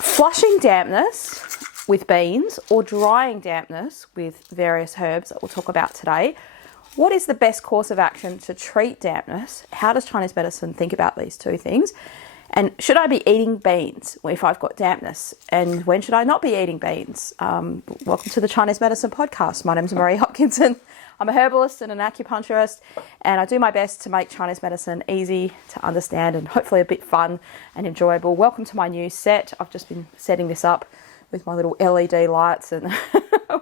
flushing dampness with beans or drying dampness with various herbs that we'll talk about today. What is the best course of action to treat dampness? How does Chinese medicine think about these two things? And should I be eating beans if I've got dampness? And when should I not be eating beans? Welcome to the Chinese Medicine Podcast. My name's Hopkinson. I'm a herbalist and an acupuncturist, and I do my best to make Chinese medicine easy to understand and hopefully a bit fun and enjoyable. Welcome to my new set. I've just been setting this up with my little LED lights and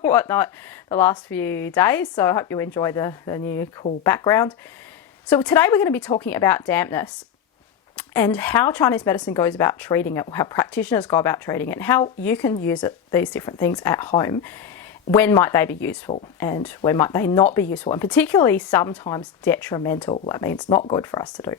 whatnot the last few days, so I hope you enjoy the new cool background. So today we're going to be talking about dampness and how Chinese medicine goes about treating it, how practitioners go about treating it, and how you can use these different things at home. When might they be useful and when might they not be useful, and particularly sometimes detrimental. That means not good for us to do.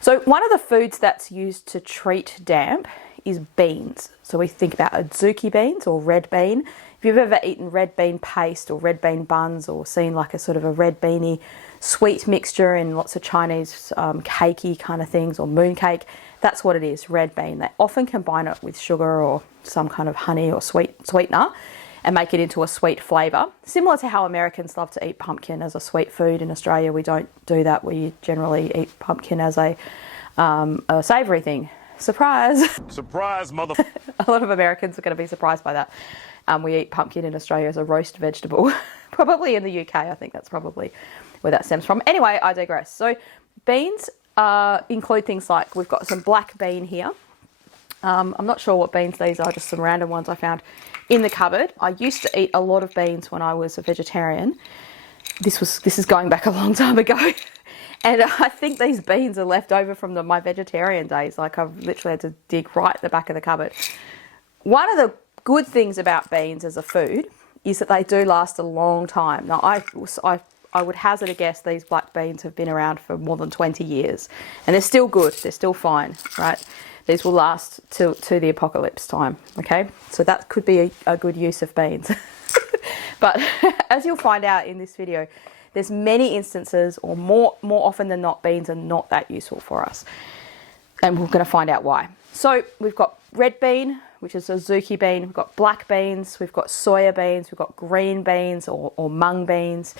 So one of the foods that's used to treat damp is beans. So we think about aduki beans or red bean. If you've ever eaten red bean paste or red bean buns or seen like a sort of a red beany sweet mixture in lots of Chinese cakey kind of things or moon cake, that's what it is, red bean. They often combine it with sugar or some kind of honey or sweetener and make it into a sweet flavour. Similar to how Americans love to eat pumpkin as a sweet food. In Australia, we don't do that. We generally eat pumpkin as a savoury thing. Surprise! Surprise, mother... A lot of Americans are going to be surprised by that. We eat pumpkin in Australia as a roast vegetable. Probably in the UK, I think that's probably where that stems from. Anyway, I digress. So beans include things like, we've got some black bean here. I'm not sure what beans these are, just some random ones I found in the cupboard. I used to eat a lot of beans when I was a vegetarian. This is going back a long time ago. And I think these beans are left over from my vegetarian days. Like, I've literally had to dig right at the back of the cupboard. One of the good things about beans as a food is that they do last a long time. Now, I would hazard a guess these black beans have been around for more than 20 years. And they're still good. They're still fine, right? These will last to the apocalypse time, okay? So that could be a good use of beans. But as you'll find out in this video, there's many instances, or more often than not, beans are not that useful for us. And we're going to find out why. So we've got red bean, which is aduki bean. We've got black beans. We've got soya beans. We've got green beans or mung beans.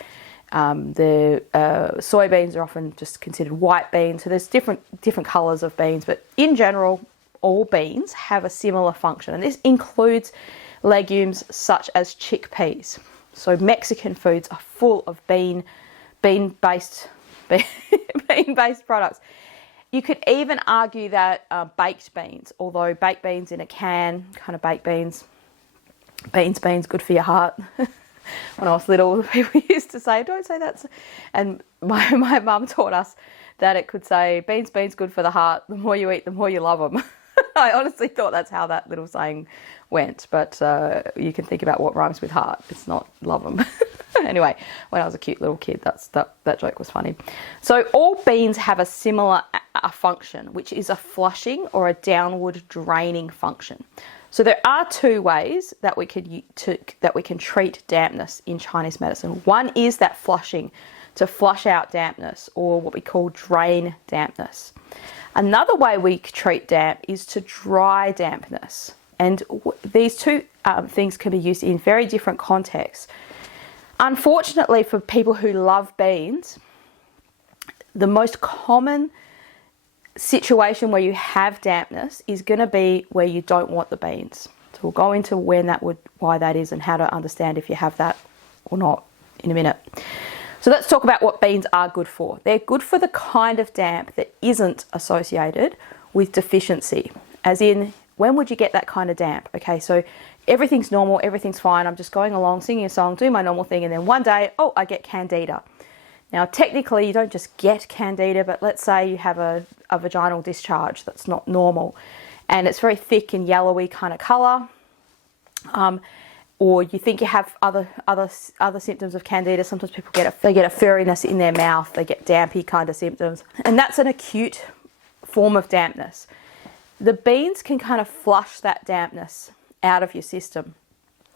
The soybeans are often just considered white beans. So there's different colours of beans. But in general, all beans have a similar function. And this includes legumes such as chickpeas. So Mexican foods are full of bean-based products. You could even argue that baked beans, although baked beans in a can, kind of baked beans, good for your heart. When I was little, people used to say, don't say that. And my mum taught us that it could say, beans, good for the heart. The more you eat, the more you love them. I honestly thought that's how that little saying went, but you can think about what rhymes with heart. It's not love them. Anyway, when I was a cute little kid, that joke was funny. So all beans have a similar function, which is a flushing or a downward draining function. So there are two ways that we can treat dampness in Chinese medicine. One is that flushing, to flush out dampness, or what we call drain dampness. Another way we treat damp is to dry dampness. And these two things can be used in very different contexts. Unfortunately, for people who love beans, the most common situation where you have dampness is going to be where you don't want the beans. So we'll go into why that is and how to understand if you have that or not in a minute. So let's talk about what beans are good for. They're good for the kind of damp that isn't associated with deficiency. As in, when would you get that kind of damp? Okay, so everything's normal, everything's fine. I'm just going along, singing a song, doing my normal thing, and then one day, I get candida. Now, technically, you don't just get candida, but let's say you have a vaginal discharge that's not normal, and it's very thick and yellowy kind of colour. Or you think you have other symptoms of candida. Sometimes people get a furriness in their mouth. They get dampy kind of symptoms. And that's an acute form of dampness. The beans can kind of flush that dampness out of your system.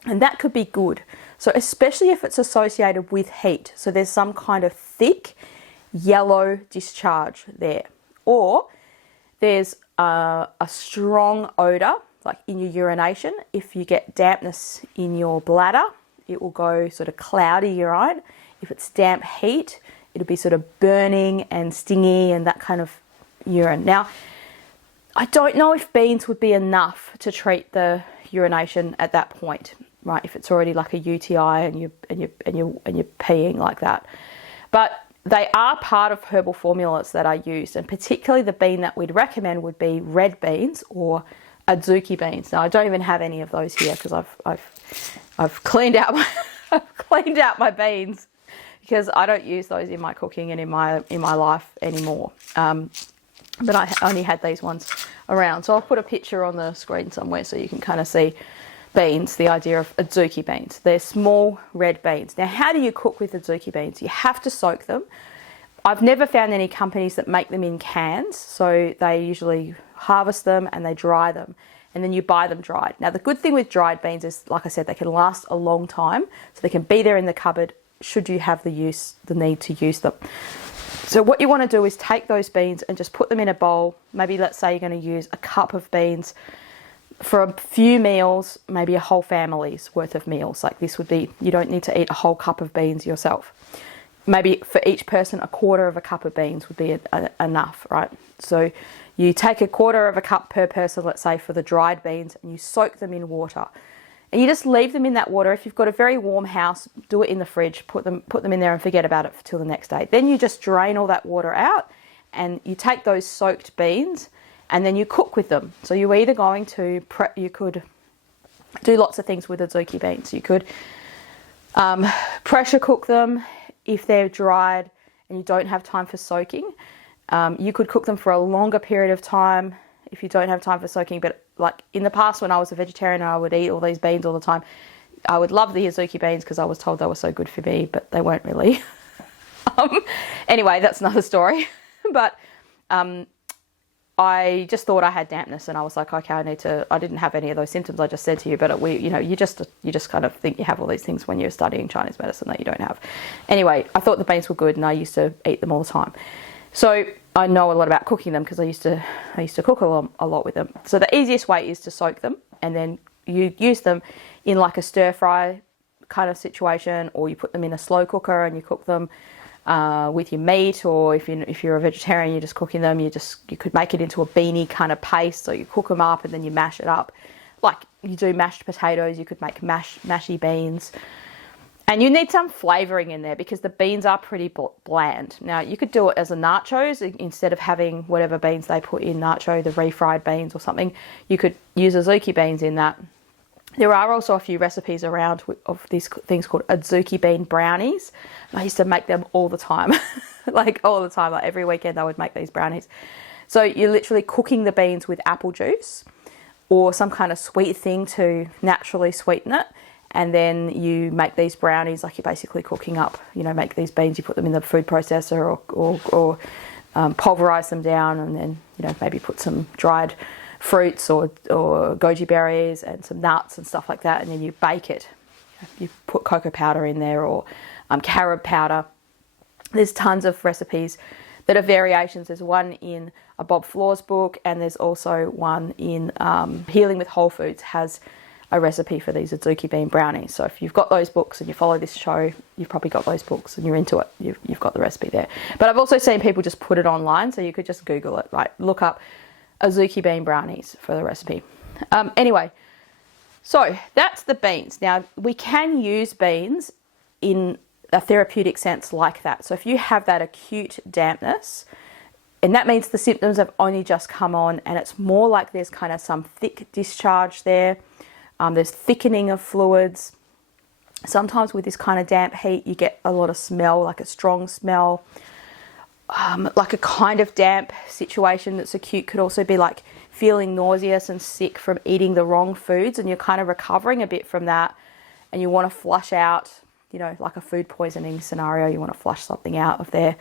And that could be good. So especially if it's associated with heat. So there's some kind of thick yellow discharge there. Or there's a strong odour like in your urination. If you get dampness in your bladder, it will go sort of cloudy urine. If it's damp heat, it'll be sort of burning and stingy and that kind of urine. Now, I don't know if beans would be enough to treat the urination at that point, right? If it's already like a UTI and you're peeing like that. But they are part of herbal formulas that are used, and particularly the bean that we'd recommend would be red beans or aduki beans. Now, I don't even have any of those here because I've cleaned out my I've cleaned out my beans because I don't use those in my cooking and in my life anymore. But I only had these ones around, so I'll put a picture on the screen somewhere so you can kind of see beans, the idea of aduki beans. They're small red beans. Now, how do you cook with aduki beans? You have to soak them. I've never found any companies that make them in cans, so they usually harvest them and they dry them, and then you buy them dried. Now, the good thing with dried beans is, like I said, they can last a long time, so they can be there in the cupboard should you have the need to use them. So what you want to do is take those beans and just put them in a bowl. Maybe let's say you're going to use a cup of beans for a few meals, maybe a whole family's worth of meals. Like this would be, you don't need to eat a whole cup of beans yourself. Maybe for each person, a quarter of a cup of beans would be enough, right? So you take a quarter of a cup per person, let's say, for the dried beans, and you soak them in water. And you just leave them in that water. If you've got a very warm house, do it in the fridge, put them in there and forget about it till the next day. Then you just drain all that water out and you take those soaked beans and then you cook with them. So you're either going to, you could do lots of things with aduki beans. You could pressure cook them if they're dried and you don't have time for soaking. You could cook them for a longer period of time if you don't have time for soaking. But like in the past when I was a vegetarian and I would eat all these beans all the time, I would love the aduki beans because I was told they were so good for me, but they weren't really. Anyway, that's another story. But I just thought I had dampness and I was like, okay, I didn't have any of those symptoms I just said to you, but you just kind of think you have all these things when you're studying Chinese medicine that you don't have. Anyway, I thought the beans were good and I used to eat them all the time. So I know a lot about cooking them because I used to cook a lot with them. So the easiest way is to soak them and then you use them in like a stir fry kind of situation, or you put them in a slow cooker and you cook them with your meat, or if you're a vegetarian, you're just cooking them. You could make it into a beanie kind of paste, so you cook them up and then you mash it up, like you do mashed potatoes. You could make mashy beans, and you need some flavouring in there because the beans are pretty bland. Now you could do it as a nachos instead of having whatever beans they put in nacho, the refried beans or something. You could use aduki beans in that. There are also a few recipes around of these things called aduki bean brownies. I used to make them all the time, like every weekend I would make these brownies. So you're literally cooking the beans with apple juice or some kind of sweet thing to naturally sweeten it. And then you make these brownies, like you're basically cooking up, make these beans, you put them in the food processor or pulverize them down, and then, maybe put some dried fruits or goji berries and some nuts and stuff like that, and then you bake it. You put cocoa powder in there or carob powder. There's tons of recipes that are variations. There's one in a Bob Floor's book, and there's also one in Healing with Whole Foods has a recipe for these aduki bean brownies. So if you've got those books and you follow this show, you've probably got those books and you're into it. You've got the recipe there. But I've also seen people just put it online, so you could just Google it, right? Look up aduki bean brownies for the recipe. Anyway, so that's the beans. Now, we can use beans in a therapeutic sense like that. So if you have that acute dampness, and that means the symptoms have only just come on and it's more like there's kind of some thick discharge there. There's thickening of fluids. Sometimes with this kind of damp heat, you get a lot of smell, like a strong smell. Like a kind of damp situation that's acute could also be like feeling nauseous and sick from eating the wrong foods, and you're kind of recovering a bit from that and you want to flush out, like a food poisoning scenario, you want to flush something out of there.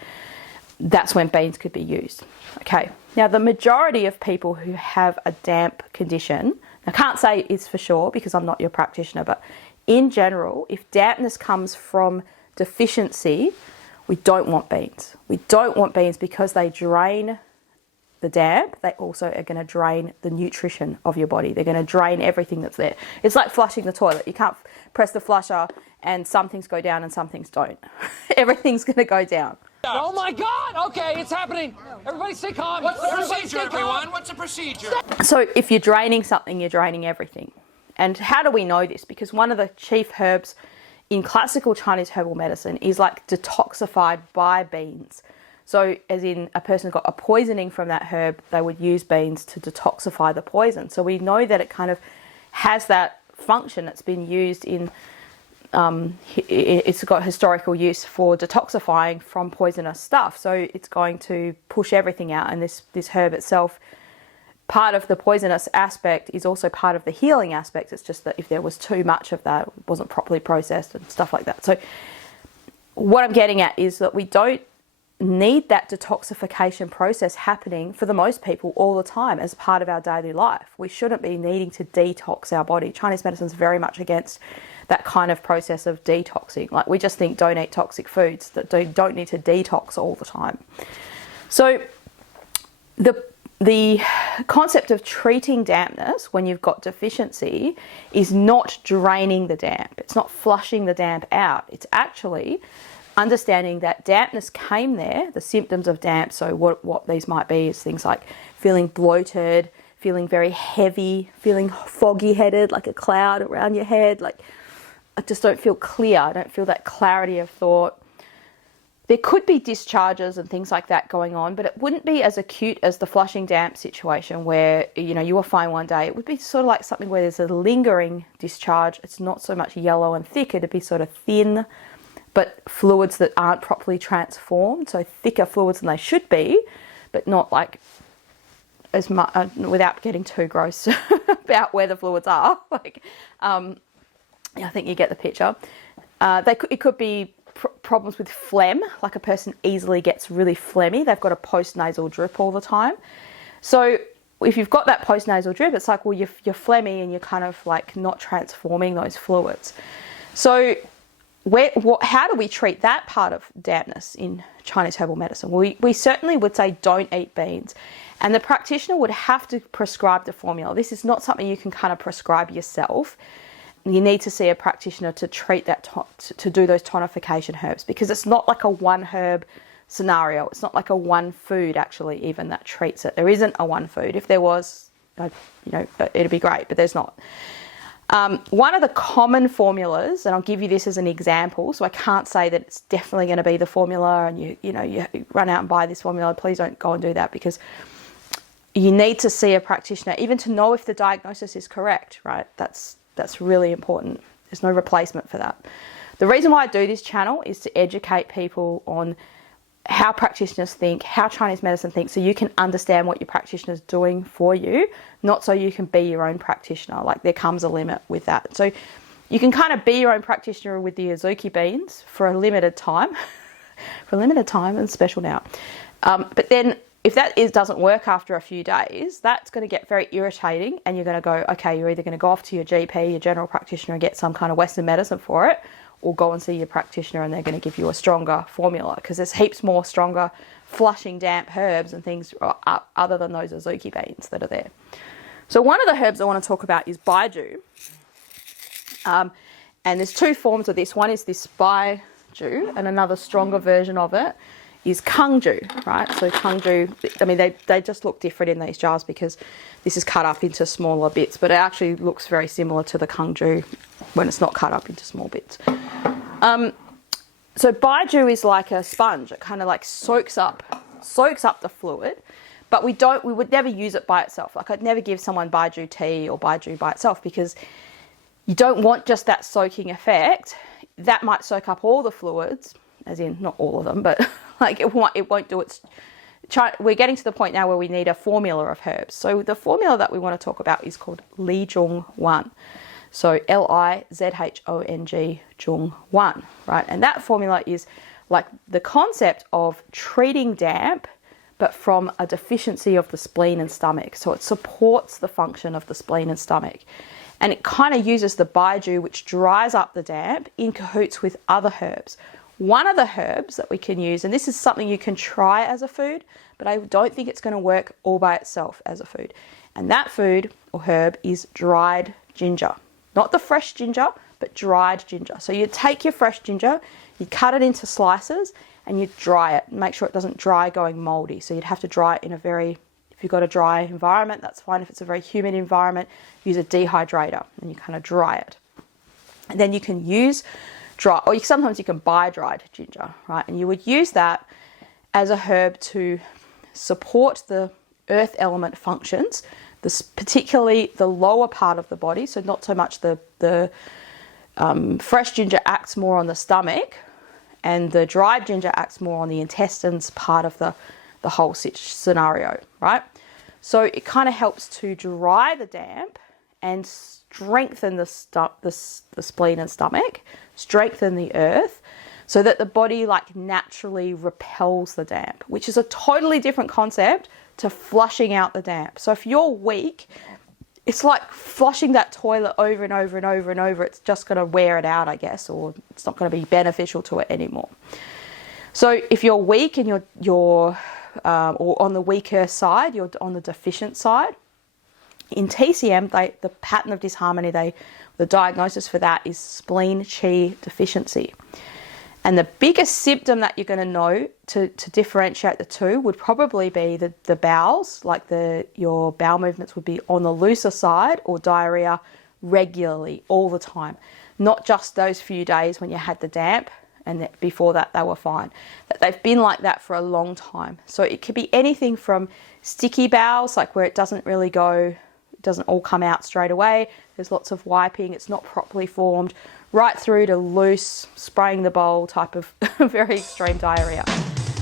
That's when beans could be used. Okay, now the majority of people who have a damp condition, I can't say it's for sure because I'm not your practitioner, but in general, if dampness comes from deficiency, we don't want beans. We don't want beans because they drain the damp, they also are going to drain the nutrition of your body. They're going to drain everything that's there. It's like flushing the toilet. You can't press the flusher and some things go down and some things don't. Everything's going to go down. Oh my God! Okay, it's happening. Everybody stay calm. What's the procedure, everyone? What's the procedure? So if you're draining something, you're draining everything. And how do we know this? Because one of the chief herbs in classical Chinese herbal medicine is like detoxified by beans. So as in a person got a poisoning from that herb, they would use beans to detoxify the poison. So we know that it kind of has that function. It's been used in, it's got historical use for detoxifying from poisonous stuff. So it's going to push everything out. And this herb itself, part of the poisonous aspect is also part of the healing aspect. It's just that if there was too much of that, it wasn't properly processed and stuff like that. So what I'm getting at is that we don't need that detoxification process happening for the most people all the time as part of our daily life. We shouldn't be needing to detox our body. Chinese medicine is very much against that kind of process of detoxing. Like we just think don't eat toxic foods, that don't need to detox all the time. So the concept of treating dampness when you've got deficiency is not draining the damp. It's not flushing the damp out. It's actually understanding that dampness came there, the symptoms of damp. So what these might be is things like feeling bloated, feeling very heavy, feeling foggy-headed, like a cloud around your head. Like I just don't feel clear. I don't feel that clarity of thought. There could be discharges and things like that going on, but it wouldn't be as acute as the flushing damp situation where, you know, you were fine one day. It would be sort of like something where there's a lingering discharge. It's not so much yellow and thick. It'd be sort of thin, but fluids that aren't properly transformed. So thicker fluids than they should be, but not like as much, without getting too gross about where the fluids are. Like, I think you get the picture. It could be problems with phlegm, like a person easily gets really phlegmy. They've got a post-nasal drip all the time. So if you've got that post-nasal drip, it's like, well, you're phlegmy and you're kind of like not transforming those fluids. So how do we treat that part of dampness in Chinese herbal medicine? We certainly would say don't eat beans. And the practitioner would have to prescribe the formula. This is not something you can kind of prescribe yourself. You need to see a practitioner to treat that, to do those tonification herbs, because it's not like a one herb scenario. It's not like a one food actually even that treats it. There isn't a one food. If there was, it'd be great, but there's not. One of the common formulas, and I'll give you this as an example, so I can't say that it's definitely going to be the formula and you run out and buy this formula. Please don't go and do that, because you need to see a practitioner even to know if the diagnosis is correct, right? That's really important. There's no replacement for that. The reason why I do this channel is to educate people on how practitioners think, how Chinese medicine thinks, so you can understand what your practitioner's doing for you, not so you can be your own practitioner. Like there comes a limit with that. So you can kind of be your own practitioner with the aduki beans for a limited time, and special now. But then if that doesn't work after a few days, that's going to get very irritating, and you're going to go, okay, you're either going to go off to your GP, your general practitioner, and get some kind of Western medicine for it, or go and see your practitioner and they're going to give you a stronger formula, because there's heaps more stronger flushing damp herbs and things other than those aduki beans that are there. So one of the herbs I want to talk about is baiju. And there's two forms of this. One is this baiju, and another stronger version of it is kangju, right? So kangju, I mean, they just look different in these jars because this is cut up into smaller bits, but it actually looks very similar to the kangju when it's not cut up into small bits. So baiju is like a sponge. It kind of like soaks up the fluid, but we would never use it by itself. Like I'd never give someone baiju tea or baiju by itself, because you don't want just that soaking effect. That might soak up all the fluids, as in not all of them, but like it won't do its. We're getting to the point now where we need a formula of herbs. So the formula that we want to talk about is called Li Zhong 1. So Lizhong Zhong 1, right? And that formula is like the concept of treating damp, but from a deficiency of the spleen and stomach. So it supports the function of the spleen and stomach. And it kind of uses the baiju, which dries up the damp, in cahoots with other herbs. One of the herbs that we can use, and this is something you can try as a food, but I don't think it's going to work all by itself as a food. And that food or herb is dried ginger. Not the fresh ginger, but dried ginger. So you take your fresh ginger, you cut it into slices, and you dry it. Make sure it doesn't dry going moldy. So you'd have to dry it in a very, if you've got a dry environment, that's fine. If it's a very humid environment, use a dehydrator and you kind of dry it. And then you can use dry, or sometimes you can buy dried ginger, right? And you would use that as a herb to support the earth element functions, particularly the lower part of the body. So not so much the fresh ginger acts more on the stomach, and the dried ginger acts more on the intestines part of the whole scenario, right? So it kind of helps to dry the damp and strengthen the spleen and stomach, strengthen the earth, so that the body like naturally repels the damp, which is a totally different concept to flushing out the damp. So if you're weak, it's like flushing that toilet over and over and over and over. It's just going to wear it out, I guess, or it's not going to be beneficial to it anymore. So if you're weak and you're or on the weaker side, you're on the deficient side, in TCM, the pattern of disharmony, the diagnosis for that is spleen chi deficiency. And the biggest symptom that you're going to know to differentiate the two would probably be the bowels, like your bowel movements would be on the looser side, or diarrhea regularly, all the time. Not just those few days when you had the damp, and before that they were fine. That they've been like that for a long time. So it could be anything from sticky bowels, like where it doesn't really go, it doesn't all come out straight away. There's lots of wiping, it's not properly formed, right through to loose, spraying the bowl type of very extreme diarrhea.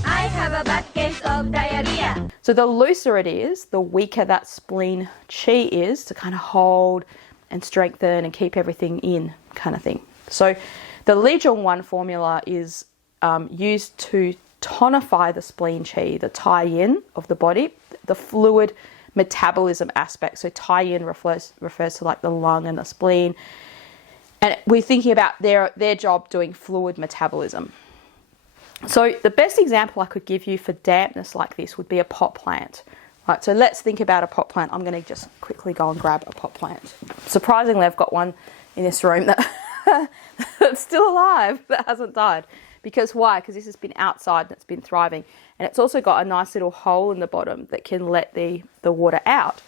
I have a bad case of diarrhea. So the looser it is, the weaker that spleen chi is to kind of hold and strengthen and keep everything in, kind of thing. So the Lijiang 1 formula is used to tonify the spleen chi, the tai-yin of the body, the fluid metabolism aspect. So tai-yin refers to like the lung and the spleen. And we're thinking about their job doing fluid metabolism. So the best example I could give you for dampness like this would be a pot plant. Right, so let's think about a pot plant. I'm going to just quickly go and grab a pot plant. Surprisingly, I've got one in this room that's still alive, that hasn't died. Because why? Because this has been outside and it's been thriving. And it's also got a nice little hole in the bottom that can let the water out.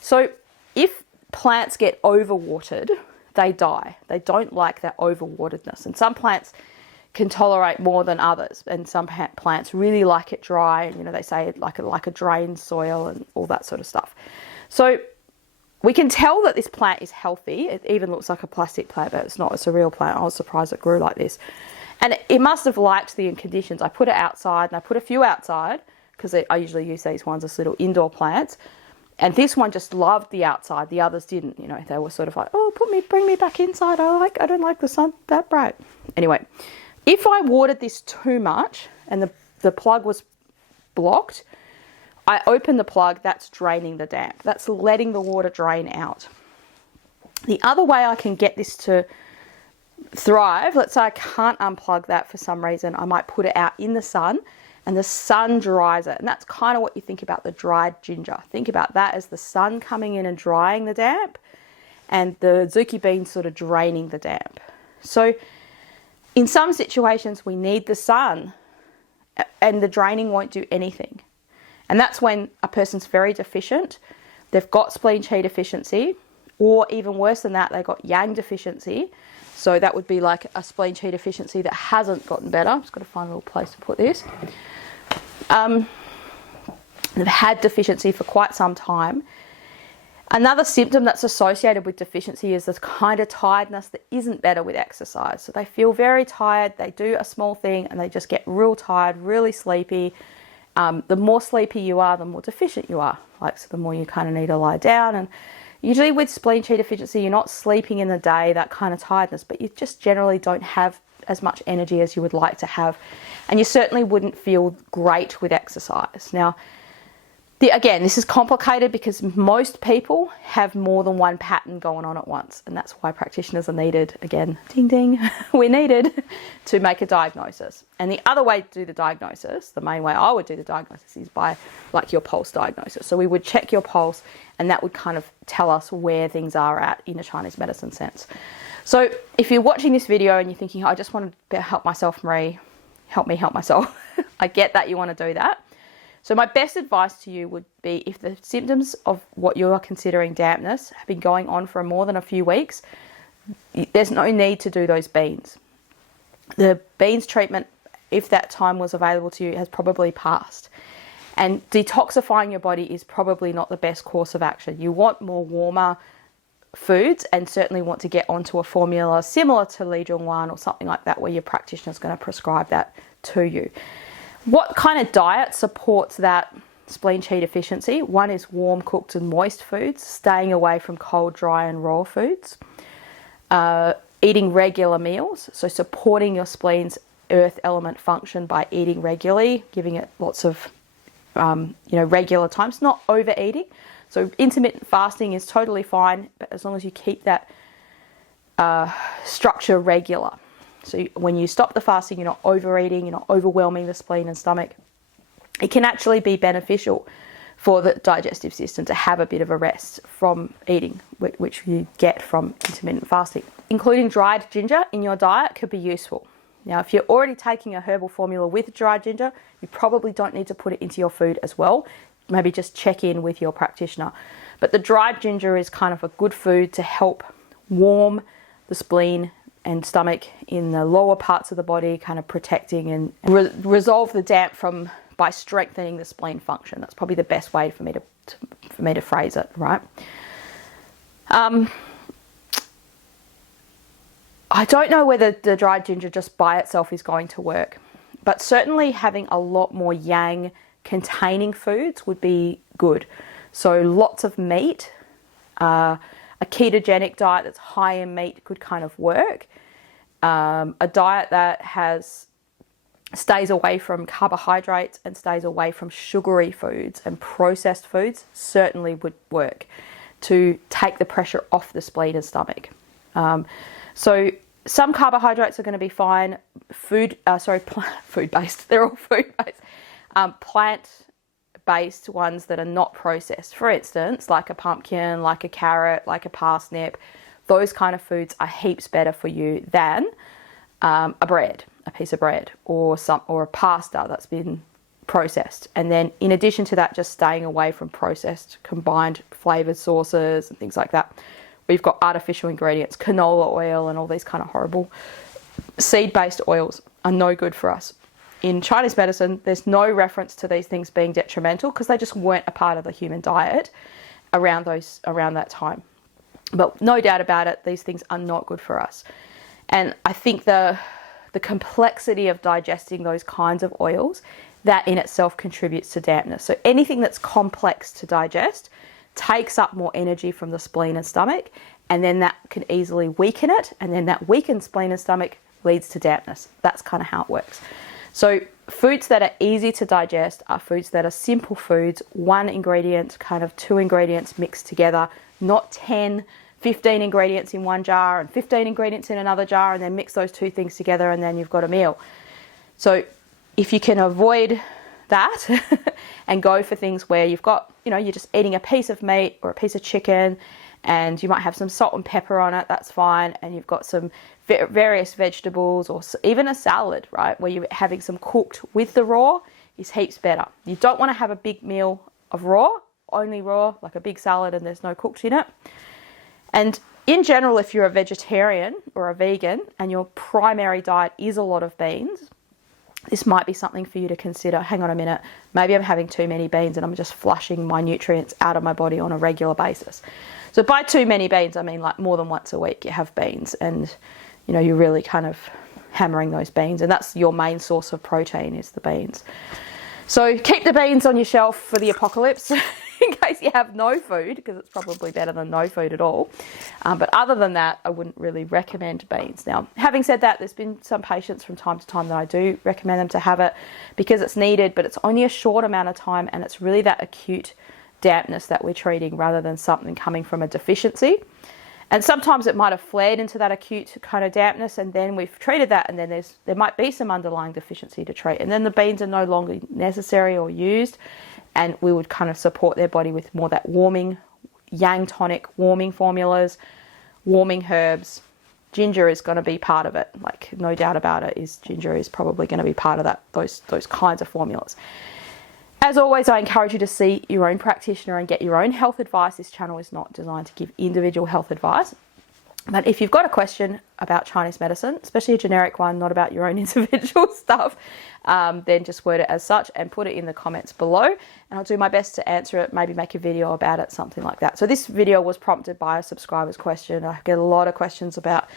So if plants get overwatered, they die. They don't like that overwateredness. And some plants can tolerate more than others, and some plants really like it dry, and they say it like a drained soil and all that sort of stuff. So we can tell that this plant is healthy. It even looks like a plastic plant, but it's not. It's a real plant. I was surprised it grew like this, and it must have liked the conditions. I put it outside, and I put a few outside because I usually use these ones as little indoor plants. And this one just loved the outside. The others didn't. They were sort of like, oh, bring me back inside. I don't like the sun that bright. Anyway, if I watered this too much and the plug was blocked, I open the plug, that's draining the damp. That's letting the water drain out. The other way I can get this to thrive, let's say I can't unplug that for some reason, I might put it out in the sun, and the sun dries it. And that's kind of what you think about the dried ginger. Think about that as the sun coming in and drying the damp, and the aduki bean sort of draining the damp. So in some situations we need the sun, and the draining won't do anything. And that's when a person's very deficient, they've got spleen chi deficiency, or even worse than that, they've got yang deficiency. So that would be like a spleen chi deficiency that hasn't gotten better. I've just got to find a little place to put this. They've had deficiency for quite some time. Another symptom that's associated with deficiency is this kind of tiredness that isn't better with exercise. So they feel very tired, they do a small thing and they just get real tired, really sleepy. The more sleepy you are, the more deficient you are. So the more you kind of need to lie down. And usually with spleen chi deficiency, you're not sleeping in the day, that kind of tiredness, but you just generally don't have as much energy as you would like to have. And you certainly wouldn't feel great with exercise. Now, Again, this is complicated because most people have more than one pattern going on at once, and that's why practitioners are needed. Again, ding ding, we're needed to make a diagnosis. And the other way to do the diagnosis, the main way I would do the diagnosis, is by like your pulse diagnosis. So we would check your pulse, and that would kind of tell us where things are at in a Chinese medicine sense. So if you're watching this video and you're thinking, I just want to help myself, Marie, help me help myself, I get that you want to do that. So my best advice to you would be, if the symptoms of what you are considering dampness have been going on for more than a few weeks, there's no need to do those beans. The beans treatment, if that time was available to you, has probably passed. And detoxifying your body is probably not the best course of action. You want more warmer foods, and certainly want to get onto a formula similar to Li Zhong Wan or something like that, where your practitioner is going to prescribe that to you. What kind of diet supports that spleen qi deficiency? One is warm, cooked and moist foods, staying away from cold, dry and raw foods, eating regular meals, so supporting your spleen's earth element function by eating regularly, giving it lots of regular times, not overeating. So intermittent fasting is totally fine, but as long as you keep that structure regular. So when you stop the fasting, you're not overeating, you're not overwhelming the spleen and stomach. It can actually be beneficial for the digestive system to have a bit of a rest from eating, which you get from intermittent fasting. Including dried ginger in your diet could be useful. Now, if you're already taking a herbal formula with dried ginger, you probably don't need to put it into your food as well. Maybe just check in with your practitioner. But the dried ginger is kind of a good food to help warm the spleen and stomach in the lower parts of the body, kind of protecting and resolve the damp by strengthening the spleen function. That's probably the best way for me to phrase it, right? I don't know whether the dried ginger just by itself is going to work, but certainly having a lot more yang containing foods would be good. So lots of meat, a ketogenic diet that's high in meat could kind of work. A diet that stays away from carbohydrates and stays away from sugary foods and processed foods certainly would work to take the pressure off the spleen and stomach. So some carbohydrates are going to be fine. Food-based. They're all food-based. Plant-based ones that are not processed. For instance, like a pumpkin, like a carrot, like a parsnip. Those kind of foods are heaps better for you than a piece of bread, or a pasta that's been processed. And then in addition to that, just staying away from processed combined flavored sauces and things like that. We've got artificial ingredients, canola oil and all these kind of horrible seed-based oils are no good for us. In Chinese medicine, there's no reference to these things being detrimental because they just weren't a part of the human diet around that time. But no doubt about it, these things are not good for us. And I think the complexity of digesting those kinds of oils, that in itself contributes to dampness. So anything that's complex to digest takes up more energy from the spleen and stomach, and then that can easily weaken it, and then that weakened spleen and stomach leads to dampness. That's kind of how it works. So foods that are easy to digest are foods that are simple foods, one ingredient, kind of two ingredients mixed together, not 10, 15 ingredients in one jar and 15 ingredients in another jar, and then mix those two things together and then you've got a meal. So if you can avoid that and go for things where you've got, you're just eating a piece of meat or a piece of chicken and you might have some salt and pepper on it, that's fine. And you've got some various vegetables or even a salad, right, where you're having some cooked with the raw is heaps better. You don't want to have a big meal of raw, only raw, like a big salad and there's no cooked in it. And in general, if you're a vegetarian or a vegan and your primary diet is a lot of beans, this might be something for you to consider. Hang on a minute, maybe I'm having too many beans and I'm just flushing my nutrients out of my body on a regular basis. So by too many beans, I mean like more than once a week you have beans and you're really kind of hammering those beans, and that's your main source of protein is the beans. So keep the beans on your shelf for the apocalypse. in case you have no food, because it's probably better than no food at all. But other than that, I wouldn't really recommend beans. Now, having said that, there's been some patients from time to time that I do recommend them to have it because it's needed, but it's only a short amount of time, and it's really that acute dampness that we're treating rather than something coming from a deficiency. And sometimes it might have flared into that acute kind of dampness, and then we've treated that, and then there might be some underlying deficiency to treat, and then the beans are no longer necessary or used, and we would kind of support their body with more that warming, yang tonic warming formulas, warming herbs. Ginger is going to be part of it, like no doubt about it. Ginger is probably going to be part of that, those kinds of formulas. As always, I encourage you to see your own practitioner and get your own health advice. This channel is not designed to give individual health advice. But if you've got a question about Chinese medicine, especially a generic one, not about your own individual stuff, then just word it as such and put it in the comments below. And I'll do my best to answer it, maybe make a video about it, something like that. So this video was prompted by a subscriber's question. I get a lot of questions about,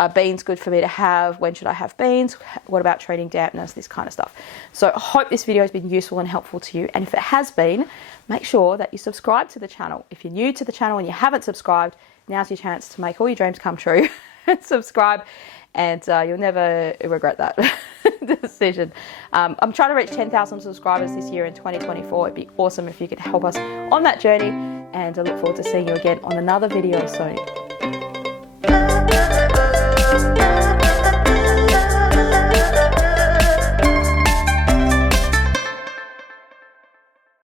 are beans good for me to have? When should I have beans? What about treating dampness? This kind of stuff. So I hope this video has been useful and helpful to you. And if it has been, make sure that you subscribe to the channel. If you're new to the channel and you haven't subscribed, now's your chance to make all your dreams come true. Subscribe, and you'll never regret that decision. I'm trying to reach 10,000 subscribers this year in 2024. It'd be awesome if you could help us on that journey, and I look forward to seeing you again on another video soon.